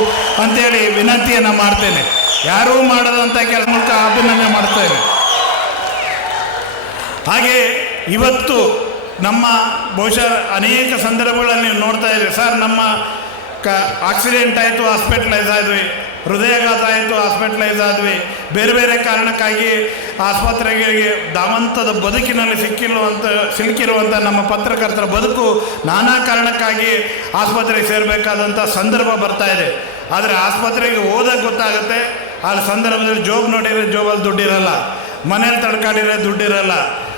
Speaker 2: ಅಂತೇಳಿ ವಿನಂತಿಯನ್ನು ಮಾಡ್ತೇನೆ. ಯಾರೂ ಮಾಡದಂಥ ಕೆಲಸ ಮೂಲಕ ಅಭಿನಂದನೆ ಮಾಡ್ತೇನೆ. ಹಾಗೆ ಇವತ್ತು ನಮ್ಮ ಬಹುಶಃ ಅನೇಕ ಸಂದರ್ಭಗಳಲ್ಲಿ ನೀವು ನೋಡ್ತಾ ಇದ್ದೀವಿ ಸರ್, ನಮ್ಮ ಕ ಆಕ್ಸಿಡೆಂಟ್ ಆಯಿತು, ಹಾಸ್ಪಿಟ್ಲೈಸ್ ಆದ್ವಿ. ಹೃದಯಾಘಾತ ಆಯಿತು, ಹಾಸ್ಪಿಟ್ಲೈಸ್ ಆದ್ವಿ. ಬೇರೆ ಬೇರೆ ಕಾರಣಕ್ಕಾಗಿ ಆಸ್ಪತ್ರೆಗಳಿಗೆ ದಾವಂತದ ಬದುಕಿನಲ್ಲಿ ಸಿಕ್ಕಿರುವಂಥ ಸಿಲುಕಿರುವಂಥ ನಮ್ಮ ಪತ್ರಕರ್ತರ ಬದುಕು ನಾನಾ ಕಾರಣಕ್ಕಾಗಿ ಆಸ್ಪತ್ರೆಗೆ ಸೇರಬೇಕಾದಂಥ ಸಂದರ್ಭ ಬರ್ತಾ ಇದೆ. ಆದರೆ ಆಸ್ಪತ್ರೆಗೆ ಹೋದಾಗ ಗೊತ್ತಾಗುತ್ತೆ, ಆ ಸಂದರ್ಭದಲ್ಲಿ ಜೋಬ್ ನೋಡಿರೋ ಜೋಬಲ್ಲಿ ದುಡ್ಡಿರಲ್ಲ. ಮನೇಲಿ ತಡ್ಕೊಂಡಿರೋ ದುಡ್ಡಿರಲ್ಲ.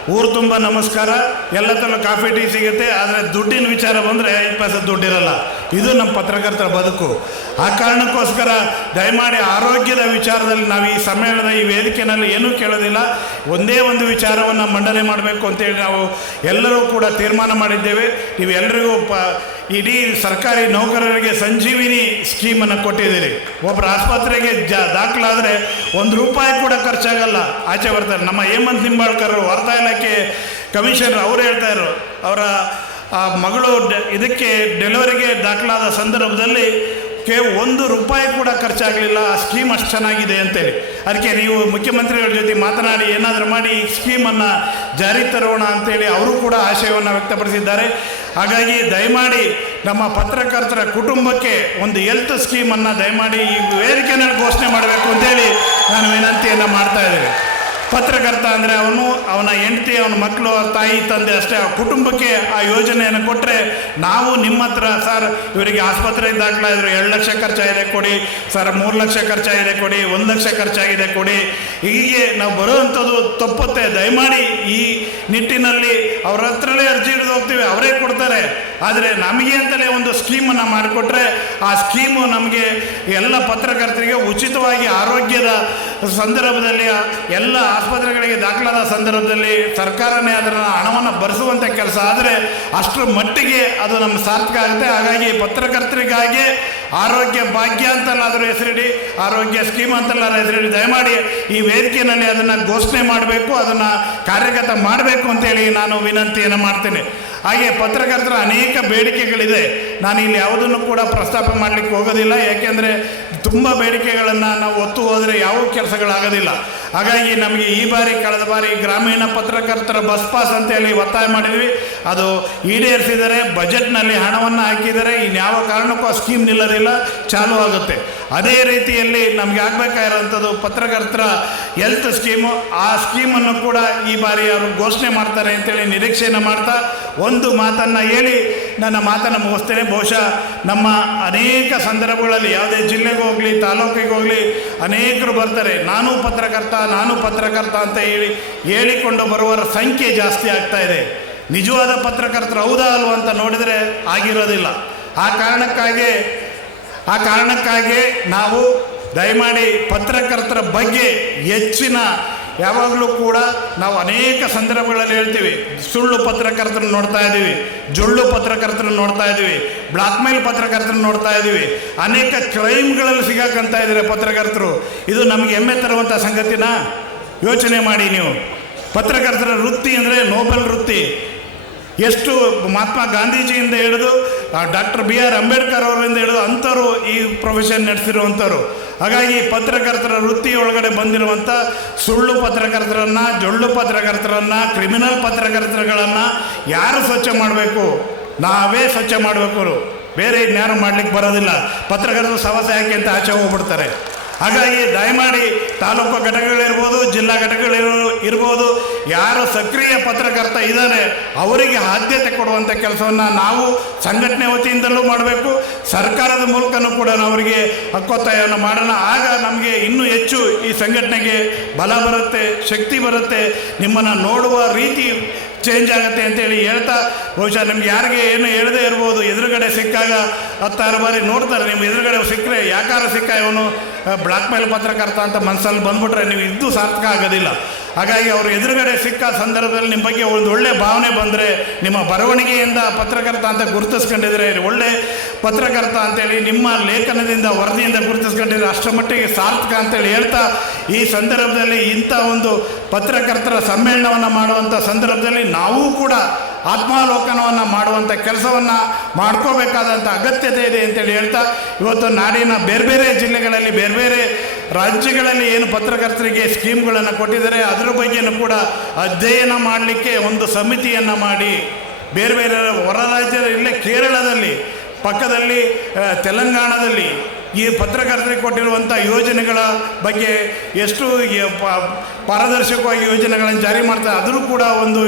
Speaker 2: ಊರು ತುಂಬ ನಮಸ್ಕಾರ. ಎಲ್ಲ ತಮ್ಮ ಕಾಫಿ, ಟೀ ಸಿಗುತ್ತೆ. ಆದರೆ ದುಡ್ಡಿನ ವಿಚಾರ ಬಂದರೆ ಐದು ಪೈಸೆ ದುಡ್ಡಿರಲ್ಲ. ಇದು ನಮ್ಮ ಪತ್ರಕರ್ತರ ಬದುಕು. ಆ ಕಾರಣಕ್ಕೋಸ್ಕರ ದಯಮಾಡಿ ಆರೋಗ್ಯದ ವಿಚಾರದಲ್ಲಿ ನಾವು ಈ ಸಮ್ಮೇಳನ, ಈ ವೇದಿಕೆಯಲ್ಲಿ ಏನೂ ಕೇಳೋದಿಲ್ಲ. ಒಂದೇ ಒಂದು ವಿಚಾರವನ್ನು ಮಂಡನೆ ಮಾಡಬೇಕು ಅಂತೇಳಿ ನಾವು ಎಲ್ಲರೂ ಕೂಡ ತೀರ್ಮಾನ ಮಾಡಿದ್ದೇವೆ. ನೀವೆಲ್ಲರಿಗೂ ಪ ಇಡೀ ಸರ್ಕಾರಿ ನೌಕರರಿಗೆ ಸಂಜೀವಿನಿ ಸ್ಕೀಮನ್ನು ಕೊಟ್ಟಿದ್ದೀರಿ. ಒಬ್ಬರು ಆಸ್ಪತ್ರೆಗೆ ಜ ದಾಖಲಾದರೆ ಒಂದು ರೂಪಾಯಿ ಕೂಡ ಖರ್ಚಾಗಲ್ಲ. ಆಚೆ ಬರ್ತಾರೆ. ನಮ್ಮ ಹೇಮಂತ್ ನಿಂಬಾಳ್ಕರ್ ವಾರ್ತಾ ಇಲಾಖೆ ಕಮಿಷನರ್ ಅವರು ಹೇಳ್ತಾಯಿದ್ರು ಅವರ, ಆ, ಮಗಳು ಇದಕ್ಕೆ ಡೆಲಿವರಿಗೆ ದಾಖಲಾದ ಸಂದರ್ಭದಲ್ಲಿ ಕೇವ್ ಒಂದು ರೂಪಾಯಿ ಕೂಡ ಖರ್ಚಾಗಲಿಲ್ಲ. ಆ ಸ್ಕೀಮ್ ಅಷ್ಟು ಚೆನ್ನಾಗಿದೆ ಅಂತೇಳಿ. ಅದಕ್ಕೆ ನೀವು ಮುಖ್ಯಮಂತ್ರಿಗಳ ಜೊತೆ ಮಾತನಾಡಿ, ಏನಾದರೂ ಮಾಡಿ ಈ ಸ್ಕೀಮನ್ನು ಜಾರಿಗೆ ತರೋಣ ಅಂತೇಳಿ ಅವರು ಕೂಡ ಆಶಯವನ್ನು ವ್ಯಕ್ತಪಡಿಸಿದ್ದಾರೆ. ಹಾಗಾಗಿ ದಯಮಾಡಿ ನಮ್ಮ ಪತ್ರಕರ್ತರ ಕುಟುಂಬಕ್ಕೆ ಒಂದು ಹೆಲ್ತ್ ಸ್ಕೀಮನ್ನು ದಯಮಾಡಿ ಈ ವೇದಿಕೆಯಲ್ಲಿ ಘೋಷಣೆ ಮಾಡಬೇಕು ಅಂತೇಳಿ ನಾನು ವಿನಂತಿಯನ್ನು ಮಾಡ್ತಾ ಇದ್ದೇನೆ. ಪತ್ರಕರ್ತ ಅಂದರೆ ಅವನು, ಅವನ ಹೆಂಡತಿ, ಅವನ ಮಕ್ಕಳು ಅವ್ರ ತಾಯಿ, ತಂದೆ ಅಷ್ಟೇ. ಆ ಕುಟುಂಬಕ್ಕೆ ಆ ಯೋಜನೆಯನ್ನು ಕೊಟ್ಟರೆ ನಾವು ನಿಮ್ಮ ಹತ್ರ, ಸರ್, ಇವರಿಗೆ ಆಸ್ಪತ್ರೆಗೆ ದಾಖಲಾದ್ರು ಎರಡು ಲಕ್ಷ ಖರ್ಚಾಗಿದೆ, ಕೊಡಿ. ಸರ್, ಮೂರು ಲಕ್ಷ ಖರ್ಚಾಗಿದೆ, ಕೊಡಿ. ಒಂದು ಲಕ್ಷ ಖರ್ಚಾಗಿದೆ, ಕೊಡಿ. ಹೀಗೆ ನಾವು ಬರುವಂಥದ್ದು ತಪ್ಪುತ್ತೆ. ದಯಮಾಡಿ ಈ ನಿಟ್ಟಿನಲ್ಲಿ ಅವ್ರ ಹತ್ರಲೇ ಅರ್ಜಿ ಹಿಡಿದು ಹೋಗ್ತೀವಿ. ಅವರೇ ಕೊಡ್ತಾರೆ. ಆದರೆ ನಮಗೆ ಅಂತಲೇ ಒಂದು ಸ್ಕೀಮನ್ನು ಮಾಡಿಕೊಟ್ರೆ ಆ ಸ್ಕೀಮು ನಮಗೆ ಎಲ್ಲ ಪತ್ರಕರ್ತರಿಗೆ ಉಚಿತವಾಗಿ ಆರೋಗ್ಯದ ಸಂದರ್ಭದಲ್ಲಿ ಎಲ್ಲ ಆಸ್ಪತ್ರೆಗಳಿಗೆ ದಾಖಲಾದ ಸಂದರ್ಭದಲ್ಲಿ ಸರ್ಕಾರನೇ ಅದರ ಹಣವನ್ನು ಭರಿಸುವಂಥ ಕೆಲಸ. ಆದರೆ ಅಷ್ಟರ ಮಟ್ಟಿಗೆ ಅದು ನಮ್ಮ ಸಾರ್ಥಕ ಆಗುತ್ತೆ. ಹಾಗಾಗಿ ಪತ್ರಕರ್ತರಿಗಾಗಿ ಆರೋಗ್ಯ ಭಾಗ್ಯ ಅಂತಲ್ಲಾದರೂ ಹೆಸರಿಡಿ, ಆರೋಗ್ಯ ಸ್ಕೀಮ್ ಅಂತಲ್ಲಾದ್ರೂ ಹೆಸರಿಡಿ. ದಯಮಾಡಿ ಈ ವೇದಿಕೆಯಲ್ಲಿ ಅದನ್ನು ಘೋಷಣೆ ಮಾಡಬೇಕು, ಅದನ್ನು ಕಾರ್ಯಗತ ಮಾಡಬೇಕು ಅಂತೇಳಿ ನಾನು ವಿನಂತಿಯನ್ನು ಮಾಡ್ತೇನೆ. ಹಾಗೆ ಪತ್ರಕರ್ತರ ಅನೇಕ ಬೇಡಿಕೆಗಳಿದೆ. ನಾನು ಇಲ್ಲಿ ಯಾವುದನ್ನು ಕೂಡ ಪ್ರಸ್ತಾಪ ಮಾಡಲಿಕ್ಕೆ ಹೋಗೋದಿಲ್ಲ. ಯಾಕೆಂದರೆ ತುಂಬ ಬೇಡಿಕೆಗಳನ್ನು ನಾವು ಒತ್ತು ಹೋದರೆ ಯಾವ ಕೆಲಸಗಳಾಗೋದಿಲ್ಲ. ಹಾಗಾಗಿ ನಮಗೆ ಈ ಬಾರಿ, ಕಳೆದ ಬಾರಿ ಗ್ರಾಮೀಣ ಪತ್ರಕರ್ತರ ಬಸ್ ಪಾಸ್ ಅಂತೇಳಿ ಒತ್ತಾಯ ಮಾಡಿದ್ವಿ. ಅದು ಈಡೇರಿಸಿದರೆ, ಬಜೆಟ್ನಲ್ಲಿ ಹಣವನ್ನು ಹಾಕಿದರೆ ಇನ್ಯಾವ ಕಾರಣಕ್ಕೂ ಆ ಸ್ಕೀಮ್ ನಿಲ್ಲೋದಿಲ್ಲ, ಚಾಲೂ ಆಗುತ್ತೆ. ಅದೇ ರೀತಿಯಲ್ಲಿ ನಮಗೆ ಆಗಬೇಕಾಗಿರೋಂಥದ್ದು ಪತ್ರಕರ್ತರ ಹೆಲ್ತ್ ಸ್ಕೀಮು. ಆ ಸ್ಕೀಮನ್ನು ಕೂಡ ಈ ಬಾರಿ ಅವರು ಘೋಷಣೆ ಮಾಡ್ತಾರೆ ಅಂತೇಳಿ ನಿರೀಕ್ಷೆಯನ್ನು ಮಾಡ್ತಾ ಒಂದು ಮಾತನ್ನು ಹೇಳಿ ನನ್ನ ಮಾತನ್ನು ಮುಗಿಸ್ತೇನೆ. ಬಹುಶಃ ನಮ್ಮ ಅನೇಕ ಸಂದರ್ಭಗಳಲ್ಲಿ, ಯಾವುದೇ ಜಿಲ್ಲೆಗೆ ಹೋಗಲಿ, ತಾಲೂಕಿಗೆ ಹೋಗಲಿ, ಅನೇಕರು ಬರ್ತಾರೆ. ನಾನು ಪತ್ರಕರ್ತ ನಾನು ಪತ್ರಕರ್ತ ಅಂತ ಹೇಳಿ, ಹೇಳಿಕೊಂಡು ಬರುವವರ ಸಂಖ್ಯೆ ಜಾಸ್ತಿ ಆಗ್ತಾ ಇದೆ. ನಿಜವಾದ ಪತ್ರಕರ್ತರು ಹೌದಾ ಅಲ್ವಾ ಅಂತ ನೋಡಿದರೆ ಆಗಿರೋದಿಲ್ಲ. ಆ ಕಾರಣಕ್ಕಾಗಿ ಆ ಕಾರಣಕ್ಕಾಗಿ ನಾವು ದಯಮಾಡಿ ಪತ್ರಕರ್ತರ ಬಗ್ಗೆ ಹೆಚ್ಚಿನ ಯಾವಾಗಲೂ ಕೂಡ ನಾವು ಅನೇಕ ಸಂದರ್ಭಗಳಲ್ಲಿ ಹೇಳ್ತೀವಿ, ಸುಳ್ಳು ಪತ್ರಕರ್ತರನ್ನು ನೋಡ್ತಾ ಇದ್ದೀವಿ, ಜೊಳ್ಳು ಪತ್ರಕರ್ತರನ್ನು ನೋಡ್ತಾ ಇದ್ದೀವಿ ಬ್ಲಾಕ್ ಮೇಲ್ ಪತ್ರಕರ್ತರನ್ನು ನೋಡ್ತಾ ಇದ್ದೀವಿ, ಅನೇಕ ಕ್ರೈಮ್ಗಳಲ್ಲಿ ಸಿಗಾಕಂತ ಇದ್ದಾರೆ ಪತ್ರಕರ್ತರು. ಇದು ನಮಗೆ ಹೆಮ್ಮೆ ತರುವಂಥ ಸಂಗತಿನ? ಯೋಚನೆ ಮಾಡಿ ನೀವು. ಪತ್ರಕರ್ತರ ವೃತ್ತಿ ಅಂದರೆ ನೋಬೆಲ್ ವೃತ್ತಿ. ಎಷ್ಟು ಮಹಾತ್ಮ ಗಾಂಧೀಜಿಯಿಂದ ಹಿಡಿದು ಡಾಕ್ಟರ್ ಬಿ ಆರ್ ಅಂಬೇಡ್ಕರ್ ಅವರಿಂದ ಹಿಡಿದು ಅಂಥವ್ರು ಈ ಪ್ರೊಫೆಷನ್ ನಡೆಸಿರುವಂಥವ್ರು. ಹಾಗಾಗಿ ಪತ್ರಕರ್ತರ ವೃತ್ತಿ ಒಳಗಡೆ ಬಂದಿರುವಂಥ ಸುಳ್ಳು ಪತ್ರಕರ್ತರನ್ನು, ಜೊಳ್ಳು ಪತ್ರಕರ್ತರನ್ನು, ಕ್ರಿಮಿನಲ್ ಪತ್ರಕರ್ತರುಗಳನ್ನು ಯಾರು ಸ್ವಚ್ಛ ಮಾಡಬೇಕು? ನಾವೇ ಸ್ವಚ್ಛ ಮಾಡಬೇಕು ಬೇರೆ ಇನ್ಯಾರು ಮಾಡಲಿಕ್ಕೆ ಬರೋದಿಲ್ಲ. ಪತ್ರಕರ್ತರು ಸಮಸ್ಯೆ ಯಾಕೆ ಅಂತ ಆಚೆ ಹೋಗ್ಬಿಡ್ತಾರೆ. ಹಾಗಾಗಿ ದಯಮಾಡಿ ತಾಲೂಕು ಘಟಕಗಳಿರ್ಬೋದು, ಜಿಲ್ಲಾ ಘಟಕಗಳಿರೋ ಇರ್ಬೋದು, ಯಾರು ಸಕ್ರಿಯ ಪತ್ರಕರ್ತ ಇದ್ದಾರೆ ಅವರಿಗೆ ಆದ್ಯತೆ ಕೊಡುವಂಥ ಕೆಲಸವನ್ನು ನಾವು ಸಂಘಟನೆ ವತಿಯಿಂದಲೂ ಮಾಡಬೇಕು. ಸರ್ಕಾರದ ಮೂಲಕನೂ ಕೂಡ ಅವರಿಗೆ ಹಕ್ಕೊತ್ತಾಯವನ್ನು ಮಾಡೋಣ. ಆಗ ನಮಗೆ ಇನ್ನೂ ಹೆಚ್ಚು ಈ ಸಂಘಟನೆಗೆ ಬಲ ಬರುತ್ತೆ, ಶಕ್ತಿ ಬರುತ್ತೆ. ನಿಮ್ಮನ್ನು ನೋಡುವ ರೀತಿ ಚೇಂಜ್ ಆಗುತ್ತೆ ಅಂತೇಳಿ ಹೇಳ್ತಾ, ಬಹುಶಃ ನಿಮ್ಗೆ ಯಾರಿಗೆ ಏನು ಹೇಳದೇ ಇರ್ಬೋದು, ಎದುರುಗಡೆ ಸಿಕ್ಕಾಗ ಹತ್ತಾರು ಬಾರಿ ನೋಡ್ತಾರೆ, ನಿಮ್ಮ ಎದುರುಗಡೆ ಸಿಕ್ಕರೆ ಯಾಕಾರ ಸಿಕ್ಕ ಇವನು ಬ್ಲಾಕ್ ಮೇಲ್ ಪತ್ರಕರ್ತ ಅಂತ ಮನಸ್ಸಲ್ಲಿ ಬಂದ್ಬಿಟ್ರೆ ನೀವು ಇದ್ದು ಸಾರ್ಥಕ ಆಗೋದಿಲ್ಲ. ಹಾಗಾಗಿ ಅವರು ಎದುರುಗಡೆ ಸಿಕ್ಕ ಸಂದರ್ಭದಲ್ಲಿ ನಿಮ್ಮ ಬಗ್ಗೆ ಒಂದು ಒಳ್ಳೆ ಭಾವನೆ ಬಂದರೆ ನಿಮ್ಮ ಬರವಣಿಗೆಯಿಂದ ಪತ್ರಕರ್ತ ಅಂತ ಗುರುತಿಸ್ಕೊಂಡಿದ್ರೆ ಒಳ್ಳೆ ಪತ್ರಕರ್ತ ಅಂತೇಳಿ, ನಿಮ್ಮ ಲೇಖನದಿಂದ, ವರದಿಯಿಂದ ಗುರುತಿಸ್ಕೊಂಡಿದ್ರೆ ಅಷ್ಟರ ಮಟ್ಟಿಗೆ ಸಾರ್ಥಕ ಅಂತೇಳಿ ಹೇಳ್ತಾ ಈ ಸಂದರ್ಭದಲ್ಲಿ ಇಂಥ ಒಂದು ಪತ್ರಕರ್ತರ ಸಮ್ಮೇಳನವನ್ನು ಮಾಡುವಂಥ ಸಂದರ್ಭದಲ್ಲಿ ನಾವು ಕೂಡ ಆತ್ಮಾವಲೋಕನವನ್ನು ಮಾಡುವಂಥ ಕೆಲಸವನ್ನು ಮಾಡ್ಕೋಬೇಕಾದಂಥ ಅಗತ್ಯತೆ ಇದೆ ಅಂತೇಳಿ ಹೇಳ್ತಾ, ಇವತ್ತು ನಾಡಿನ ಬೇರೆ ಬೇರೆ ಜಿಲ್ಲೆಗಳಲ್ಲಿ ಬೇರೆ ಬೇರೆ ರಾಜ್ಯಗಳಲ್ಲಿ ಏನು ಪತ್ರಕರ್ತರಿಗೆ ಸ್ಕೀಮ್ಗಳನ್ನು ಕೊಟ್ಟಿದ್ದಾರೆ, ಅದರ ಬಗ್ಗೆನೂ ಕೂಡ ಅಧ್ಯಯನ ಮಾಡಲಿಕ್ಕೆ ಒಂದು ಸಮಿತಿಯನ್ನು ಮಾಡಿ. ಬೇರೆ ಬೇರೆ ಹೊರ ರಾಜ್ಯದ, ಇಲ್ಲೇ ಕೇರಳದಲ್ಲಿ, ಪಕ್ಕದಲ್ಲಿ ತೆಲಂಗಾಣದಲ್ಲಿ ಈ ಪತ್ರಕರ್ತರಿಗೆ ಕೊಟ್ಟಿರುವಂಥ ಯೋಜನೆಗಳ ಬಗ್ಗೆ ಎಷ್ಟು ಪಾರದರ್ಶಕವಾಗಿ ಯೋಜನೆಗಳನ್ನು ಜಾರಿ ಮಾಡ್ತಾರೆ ಅದರೂ ಕೂಡ ಒಂದು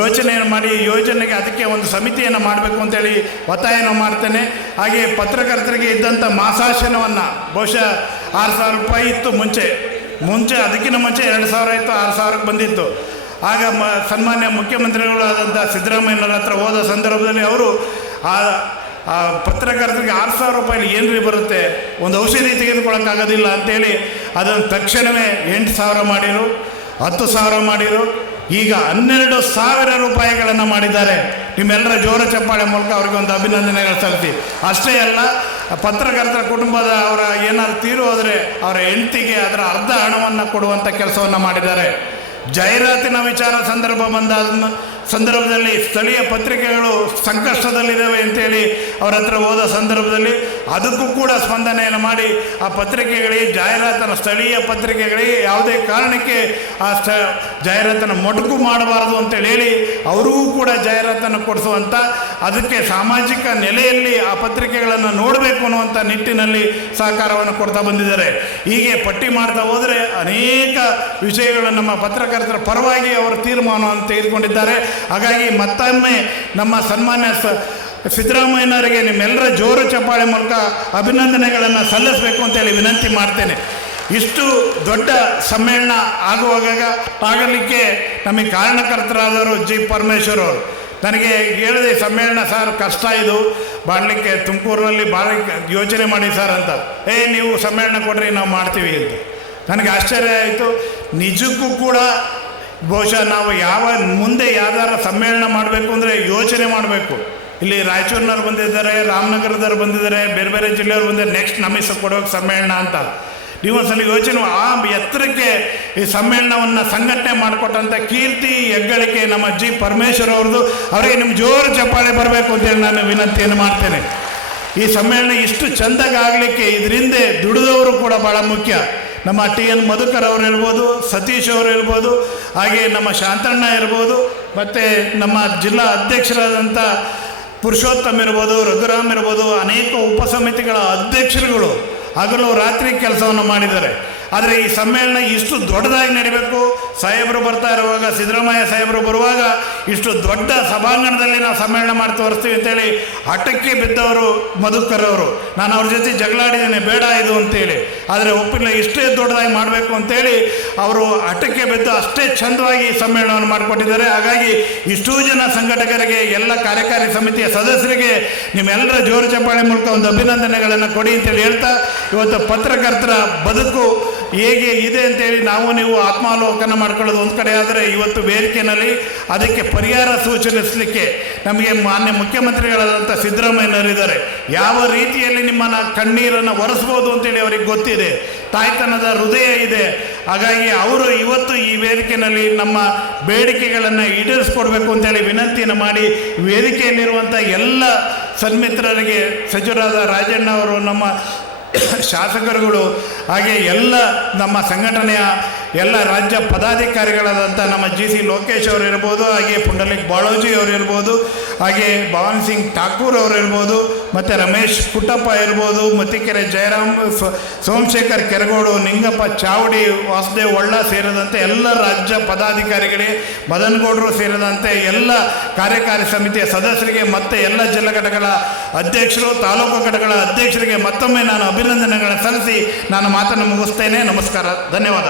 Speaker 2: ಯೋಚನೆಯನ್ನು ಮಾಡಿ, ಯೋಜನೆಗೆ ಅದಕ್ಕೆ ಒಂದು ಸಮಿತಿಯನ್ನು ಮಾಡಬೇಕು ಅಂತೇಳಿ ಒತ್ತಾಯನ ಮಾಡ್ತೇನೆ. ಹಾಗೆ ಪತ್ರಕರ್ತರಿಗೆ ಇದ್ದಂಥ ಮಾಸಾಶನವನ್ನು, ಬಹುಶಃ ಆರು ಸಾವಿರ ರೂಪಾಯಿ ಇತ್ತು ಮುಂಚೆ. ಮುಂಚೆ ಅದಕ್ಕಿಂತ ಮುಂಚೆ ಎರಡು ಸಾವಿರ ಇತ್ತು, ಆರು ಸಾವಿರಕ್ಕೆ ಬಂದಿತ್ತು. ಆಗ ಮ, ಸನ್ಮಾನ್ಯ ಮುಖ್ಯಮಂತ್ರಿಗಳಾದಂಥ ಸಿದ್ದರಾಮಯ್ಯನವರ ಹತ್ರ ಹೋದ ಸಂದರ್ಭದಲ್ಲಿ ಅವರು ಆ ಪತ್ರಕರ್ತರಿಗೆ ಆರು ಸಾವಿರ ರೂಪಾಯಿ ಏನ್ರಿ ಬರುತ್ತೆ? ಒಂದು ಔಷಧಿ ತೆಗೆದುಕೊಳ್ಳೋಕ್ಕಾಗೋದಿಲ್ಲ ಅಂತೇಳಿ ಅದನ್ನು ತಕ್ಷಣವೇ ಎಂಟು ಸಾವಿರ ಮಾಡಿರು, ಹತ್ತು ಸಾವಿರ ಮಾಡಿರು. ಈಗ ಹನ್ನೆರಡು ಸಾವಿರ ರೂಪಾಯಿಗಳನ್ನು ಮಾಡಿದ್ದಾರೆ. ನಿಮ್ಮೆಲ್ಲರ ಜೋರ ಚಪ್ಪಾಳೆ ಮೂಲಕ ಅವರಿಗೆ ಒಂದು ಅಭಿನಂದನೆಗಳು ಸಲ್ಲಿಸಿ. ಅಷ್ಟೇ ಅಲ್ಲ, ಪತ್ರಕರ್ತರ ಕುಟುಂಬದ ಅವರ ಏನಾದ್ರು ತೀರು ಹೋದರೆ ಅವರ ಹೆಂಡತಿಗೆ ಅದರ ಅರ್ಧ ಹಣವನ್ನು ಕೊಡುವಂಥ ಕೆಲಸವನ್ನು ಮಾಡಿದ್ದಾರೆ. ಜಾಹೀರಾತಿನ ವಿಚಾರ ಸಂದರ್ಭ ಬಂದಾದ ಸಂದರ್ಭದಲ್ಲಿ ಸ್ಥಳೀಯ ಪತ್ರಿಕೆಗಳು ಸಂಕಷ್ಟದಲ್ಲಿದ್ದಾವೆ ಅಂತೇಳಿ ಅವರ ಹತ್ರ ಹೋದ ಸಂದರ್ಭದಲ್ಲಿ ಅದಕ್ಕೂ ಕೂಡ ಸ್ಪಂದನೆಯನ್ನು ಮಾಡಿ ಆ ಪತ್ರಿಕೆಗಳಿಗೆ, ಜಾಹೀರಾತನ ಸ್ಥಳೀಯ ಪತ್ರಿಕೆಗಳಿಗೆ ಯಾವುದೇ ಕಾರಣಕ್ಕೆ ಆ ಸ್ಥ ಜಾಹೀರಾತನ್ನು ಮೊಟಕು ಮಾಡಬಾರದು ಅಂತೇಳಿ ಹೇಳಿ ಅವರಿಗೂ ಕೂಡ ಜಾಹೀರಾತನ್ನು ಕೊಡಿಸುವಂಥ ಅದಕ್ಕೆ ಸಾಮಾಜಿಕ ನೆಲೆಯಲ್ಲಿ ಆ ಪತ್ರಿಕೆಗಳನ್ನು ನೋಡಬೇಕು ಅನ್ನುವಂಥ ನಿಟ್ಟಿನಲ್ಲಿ ಸಹಕಾರವನ್ನು ಕೊಡ್ತಾ ಬಂದಿದ್ದಾರೆ. ಹೀಗೆ ಪಟ್ಟಿ ಮಾಡ್ತಾ ಹೋದರೆ ಅನೇಕ ವಿಷಯಗಳು ನಮ್ಮ ಪತ್ರಕರ್ತರ ಪರವಾಗಿ ಅವರು ತೀರ್ಮಾನವನ್ನು ತೆಗೆದುಕೊಂಡಿದ್ದಾರೆ. ಹಾಗಾಗಿ ಮತ್ತೊಮ್ಮೆ ನಮ್ಮ ಸನ್ಮಾನ್ಯ ಸ ಸಿದ್ದರಾಮಯ್ಯನವರಿಗೆ ನಿಮ್ಮೆಲ್ಲರ ಜೋರು ಚಪ್ಪಾಳೆ ಮೂಲಕ ಅಭಿನಂದನೆಗಳನ್ನು ಸಲ್ಲಿಸಬೇಕು ಅಂತೇಳಿ ವಿನಂತಿ ಮಾಡ್ತೇನೆ. ಇಷ್ಟು ದೊಡ್ಡ ಸಮ್ಮೇಳನ ಆಗುವಾಗ ಆಗಲಿಕ್ಕೆ ನಮಗೆ ಕಾರಣಕರ್ತರಾದವರು ಜಿ ಪರಮೇಶ್ವರ್ ಅವರು. ನನಗೆ ಹೇಳಿದೆ ಸಮ್ಮೇಳನ ಸರ್ ಕಷ್ಟ ಇದು. ಬಾಡಲಿಕ್ಕೆ ತುಮಕೂರಿನಲ್ಲಿ ಭಾಳ ಯೋಚನೆ ಮಾಡಿ ಸರ್ ಅಂತ. ಏ, ನೀವು ಸಮ್ಮೇಳನ ಕೊಡ್ರಿ, ನಾವು ಮಾಡ್ತೀವಿ ಅಂತ. ನನಗೆ ಆಶ್ಚರ್ಯ ಆಯಿತು. ನಿಜಕ್ಕೂ ಕೂಡ ಬಹುಶಃ ನಾವು ಯಾವ ಮುಂದೆ ಯಾವ್ದಾರ ಸಮ್ಮೇಳನ ಮಾಡಬೇಕು ಅಂದರೆ ಯೋಚನೆ ಮಾಡಬೇಕು. ಇಲ್ಲಿ ರಾಯಚೂರಿನವ್ರು ಬಂದಿದ್ದಾರೆ, ರಾಮನಗರದವ್ರು ಬಂದಿದ್ದಾರೆ, ಬೇರೆ ಬೇರೆ ಜಿಲ್ಲೆಯವ್ರು ಬಂದರೆ ನೆಕ್ಸ್ಟ್ ನಮಗೆ ಕೊಡೋಕೆ ಸಮ್ಮೇಳನ ಅಂತ. ನೀವು ಒಂದ್ಸಲ ಯೋಚನೆ ಆ ಎತ್ತರಕ್ಕೆ ಈ ಸಮ್ಮೇಳನವನ್ನು ಸಂಘಟನೆ ಮಾಡಿಕೊಟ್ಟಂಥ ಕೀರ್ತಿ, ಹೆಗ್ಗಳಿಕೆ ನಮ್ಮ ಜಿ ಪರಮೇಶ್ವರ್ ಅವ್ರದ್ದು. ಅವರಿಗೆ ನಿಮ್ಮ ಜೋರು ಚಪ್ಪಾಳೆ ಬರಬೇಕು ಅಂತೇಳಿ ನಾನು ವಿನಂತಿಯನ್ನು ಮಾಡ್ತೇನೆ. ಈ ಸಮ್ಮೇಳನ ಇಷ್ಟು ಚಂದಗಾಗಲಿಕ್ಕೆ ಇದರಿಂದ ದುಡಿದವರು ಕೂಡ ಭಾಳ ಮುಖ್ಯ. ನಮ್ಮ ಟಿ ಎನ್ ಮಧುಕರ್ ಅವರು ಇರ್ಬೋದು, ಸತೀಶ್ ಅವರು ಇರ್ಬೋದು, ಹಾಗೆ ನಮ್ಮ ಶಾಂತಣ್ಣ ಇರ್ಬೋದು, ಮತ್ತು ನಮ್ಮ ಜಿಲ್ಲಾ ಅಧ್ಯಕ್ಷರಾದಂಥ ಪುರುಷೋತ್ತಮ್ ಇರ್ಬೋದು ರಘುರಾಮ್ ಇರ್ಬೋದು, ಅನೇಕ ಉಪಸಮಿತಿಗಳ ಅಧ್ಯಕ್ಷರುಗಳು ಹಗಲು ರಾತ್ರಿ ಕೆಲಸವನ್ನು ಮಾಡಿದ್ದಾರೆ. ಆದರೆ ಈ ಸಮ್ಮೇಳನ ಇಷ್ಟು ದೊಡ್ಡದಾಗಿ ನಡಿಬೇಕು ಸಾಹೇಬರು ಬರ್ತಾ ಇರುವಾಗ, ಸಿದ್ದರಾಮಯ್ಯ ಸಾಹೇಬರು ಬರುವಾಗ ಇಷ್ಟು ದೊಡ್ಡ ಸಭಾಂಗಣದಲ್ಲಿ ನಾವು ಸಮ್ಮೇಳನ ಮಾಡಿ ತೋರಿಸ್ತೀವಿ ಅಂತೇಳಿ ಹಠಕ್ಕೆ ಬಿದ್ದವರು ಮಧುಕರ್ ಅವರು. ನಾನು ಅವ್ರ ಜೊತೆ ಜಗಳಾಡಿದ್ದೇನೆ ಬೇಡ ಇದು ಅಂತೇಳಿ. ಆದರೆ ಒಪ್ಪಿಲ್ಲ, ಇಷ್ಟೇ ದೊಡ್ಡದಾಗಿ ಮಾಡಬೇಕು ಅಂತೇಳಿ ಅವರು ಅಟಕ್ಕೆ ಬಿದ್ದು ಅಷ್ಟೇ ಚಂದವಾಗಿ ಸಮ್ಮೇಳನವನ್ನು ಮಾಡಿಕೊಟ್ಟಿದ್ದಾರೆ. ಹಾಗಾಗಿ ಇಷ್ಟೂ ಜನ ಸಂಘಟಕರಿಗೆ, ಎಲ್ಲ ಕಾರ್ಯಕಾರಿ ಸಮಿತಿಯ ಸದಸ್ಯರಿಗೆ ನಿಮ್ಮೆಲ್ಲರ ಜೋರು ಚಪ್ಪಾಳೆ ಮೂಲಕ ಒಂದು ಅಭಿನಂದನೆಗಳನ್ನು ಕೊಡಿ ಅಂತೇಳಿ ಹೇಳ್ತಾ, ಇವತ್ತು ಪತ್ರಕರ್ತರ ಬದುಕು ಹೇಗೆ ಇದೆ ಅಂತೇಳಿ ನಾವು ನೀವು ಆತ್ಮಾವಲೋಕನ ಮಾಡ್ಕೊಳ್ಳೋದು ಒಂದು ಕಡೆ ಆದರೆ ಇವತ್ತು ವೇದಿಕೆಯಲ್ಲಿ ಅದಕ್ಕೆ ಪರಿಹಾರ ಸೂಚನಿಸಲಿಕ್ಕೆ ನಮಗೆ ಮಾನ್ಯ ಮುಖ್ಯಮಂತ್ರಿಗಳಾದಂಥ ಸಿದ್ದರಾಮಯ್ಯನವರಿದ್ದಾರೆ. ಯಾವ ರೀತಿಯಲ್ಲಿ ನಿಮ್ಮನ್ನು ಕಣ್ಣೀರನ್ನು ಒರೆಸ್ಬೋದು ಅಂತೇಳಿ ಅವರಿಗೆ ಗೊತ್ತಿದೆ. ತಾಯ್ತನದ ಹೃದಯ ಇದೆ. ಹಾಗಾಗಿ ಅವರು ಇವತ್ತು ಈ ವೇದಿಕೆಯಲ್ಲಿ ನಮ್ಮ ಬೇಡಿಕೆಗಳನ್ನು ಈಡೇರಿಸ್ಕೊಡ್ಬೇಕು ಅಂತೇಳಿ ವಿನಂತಿಯನ್ನು ಮಾಡಿ ವೇದಿಕೆಯಲ್ಲಿರುವಂಥ ಎಲ್ಲ ಸನ್ಮಿತ್ರರಿಗೆ ಸಚಿವರಾದ ರಾಜಣ್ಣ ಅವರು ನಮ್ಮ ಶಾಸಕರುಗಳು ಹಾಗೆ ಎಲ್ಲ ನಮ್ಮ ಸಂಘಟನೆಯ ಎಲ್ಲ ರಾಜ್ಯ ಪದಾಧಿಕಾರಿಗಳಾದಂಥ ನಮ್ಮ ಜಿ ಸಿ ಲೋಕೇಶ್ ಅವರು ಇರ್ಬೋದು, ಹಾಗೆ ಪುಂಡಲಿಕ್ ಬಾಳೋಜಿ ಅವರು ಇರ್ಬೋದು, ಹಾಗೆ ಭವಾನ್ ಸಿಂಗ್ ಠಾಕೂರ್ ಅವರು ಇರ್ಬೋದು, ಮತ್ತು ರಮೇಶ್ ಪುಟ್ಟಪ್ಪ ಇರ್ಬೋದು, ಮತ್ತಿಕೆರೆ ಜಯರಾಮ್ ಸೋಮಶೇಖರ್ ಕೆರಗೋಡು, ನಿಂಗಪ್ಪ ಚಾವಡಿ, ವಾಸುದೇವ್ ಒಳ್ಳ ಸೇರಿದಂತೆ ಎಲ್ಲ ರಾಜ್ಯ ಪದಾಧಿಕಾರಿಗಳಿಗೆ ಮದನಗೌಡರು ಸೇರಿದಂತೆ ಎಲ್ಲ ಕಾರ್ಯಕಾರಿ ಸಮಿತಿಯ ಸದಸ್ಯರಿಗೆ, ಮತ್ತು ಎಲ್ಲ ಜಿಲ್ಲಾ ಘಟಕಗಳ ಅಧ್ಯಕ್ಷರು, ತಾಲೂಕು ಘಟಕಗಳ ಅಧ್ಯಕ್ಷರಿಗೆ ಮತ್ತೊಮ್ಮೆ ನಾನು ಅಭಿನಂದನೆಗಳನ್ನು ಸಲ್ಲಿಸಿ ನಾನು ಮಾತನ್ನು ಮುಗಿಸ್ತೇನೆ. ನಮಸ್ಕಾರ. ಧನ್ಯವಾದ.